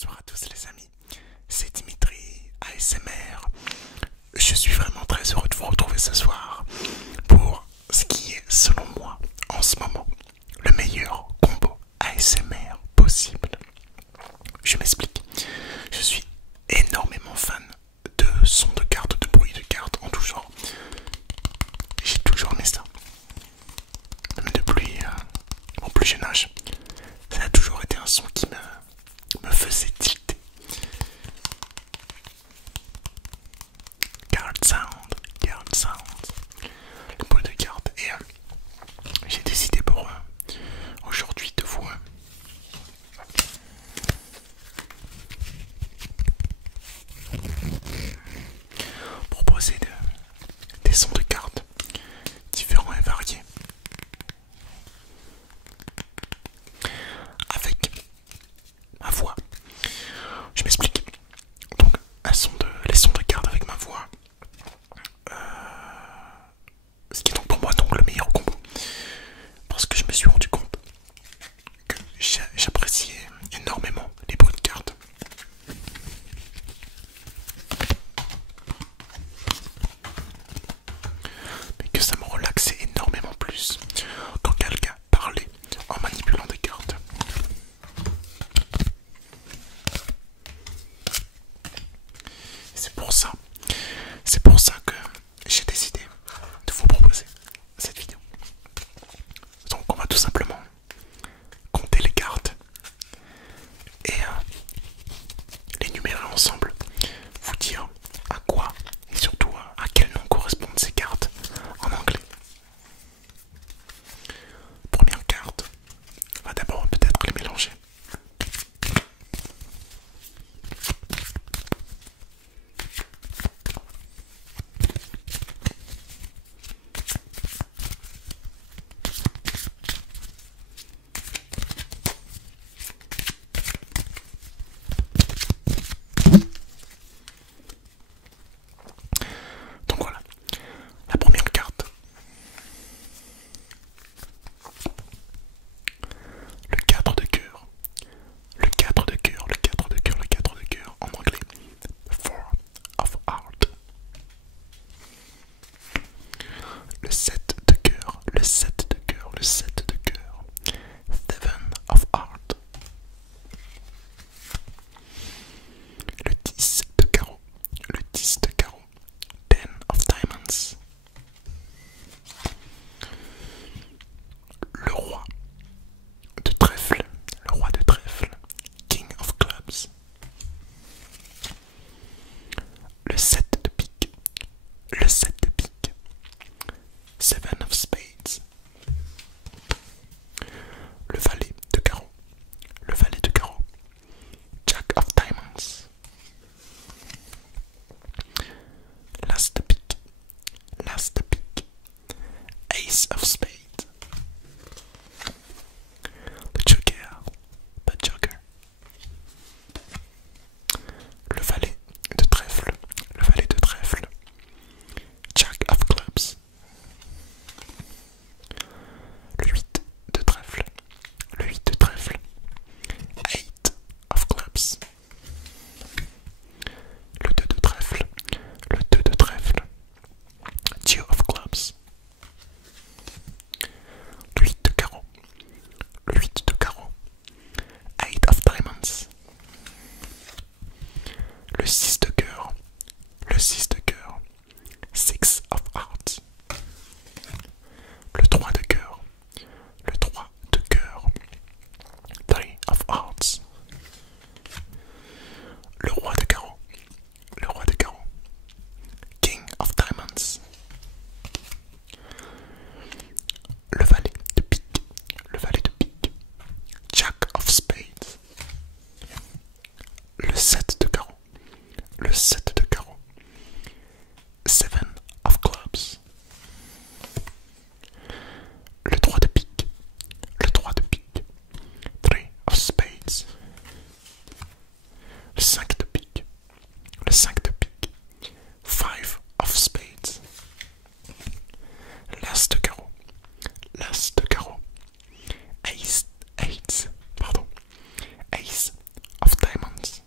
Bonsoir à tous les amis, c'est Dimitri, ASMR. Je suis vraiment très heureux de vous retrouver ce soir pour ce qui est, selon moi, en ce moment, le meilleur combo ASMR possible. Je m'explique, je suis énormément fan de sons de cartes, de bruit de cartes en tout genre. J'ai toujours aimé ça. Même depuis mon plus jeune âge, ça a toujours été un son qui me faisait tilter. Card sound, le bruit de cartes. Et j'ai décidé pour aujourd'hui de vous proposer des sons de cartes différents et variés, avec ma voix. Je m'explique. Donc, les sons de cartes avec ma voix. Ce qui est donc pour moi donc le meilleur combo. Parce que je me suis rendu compte que j'appréciais énormément les bruits de cartes. Mais que ça me relaxait énormément plus quand quelqu'un parlait en manipulant des cartes. C'est pour ça que j'ai décidé de vous proposer cette vidéo. Donc on va tout simplement compter les cartes et les numérer ensemble, vous dire à quoi et surtout à quel nom correspondent ces cartes en anglais. Première carte, on va d'abord peut-être les mélanger. Donc voilà, la première carte. Le 4 de cœur. Le 4 de cœur, le 4 de cœur, le 4 de cœur en anglais. Four of Heart. Le 7 de cœur, le 7 de cœur, le 7 de cœur. Seven of Heart. Le 10 de carreau, le 10 de carreau. Ten of Diamonds. Le roi de trèfle, le roi de trèfle. King of Clubs. Le 7 de pique, le 7 de pique. Seven of Spades. Le valet de carreau, le valet de carreau. Jack of Diamonds. L'as de pique, l'as de pique. Ace of Spades. Le joker, the joker. Le valet de trèfle, le valet de trèfle. Jack of Clubs. Le 8 de trèfle, le 8 de trèfle. Eight of Clubs. Le 2 de trèfle, le 2 de trèfle. Two of Clubs. Le 8 de carreau, le 8 de carreau. Eight of Diamonds. Le 6 de cœur, le 6 de cœur. Six of Hearts. Le 3 de cœur, le 3 de cœur. Three of Hearts. Le roi de carreau, le roi de carreau. King of Diamonds. Le valet de pique, le valet de pique. Jack of Spades. Le 7 de carreau, le 7 de carreau. Seven of Clubs. Le 3 de pique, le 3 de pique. Three of Spades. Le 5 de pique, le 5 de pique. Five of Spades. L'as de carreau, l'as de carreau. Ace, pardon. Ace of Diamonds.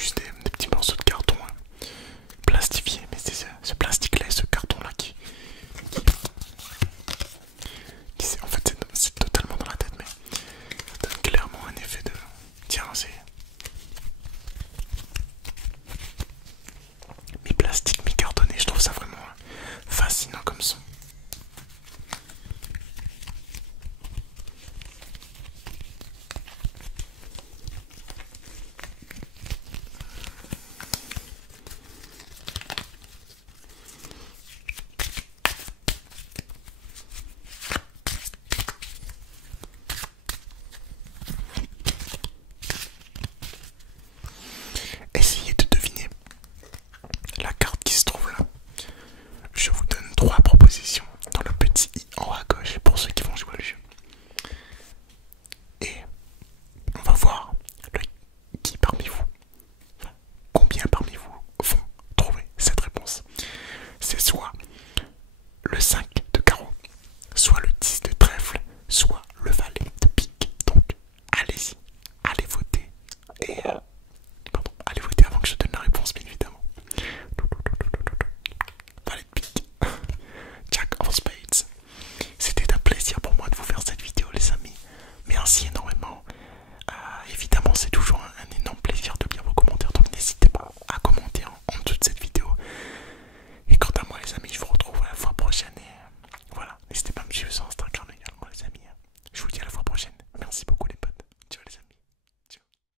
juste des petits morceaux de carton plastifiés. Mais c'est ce plastique-là et ce carton-là en fait, c'est totalement dans la tête, mais ça donne clairement un effet de... Tiens, c'est... Mi-plastique, mi-cartonné, je trouve ça vraiment fascinant comme son.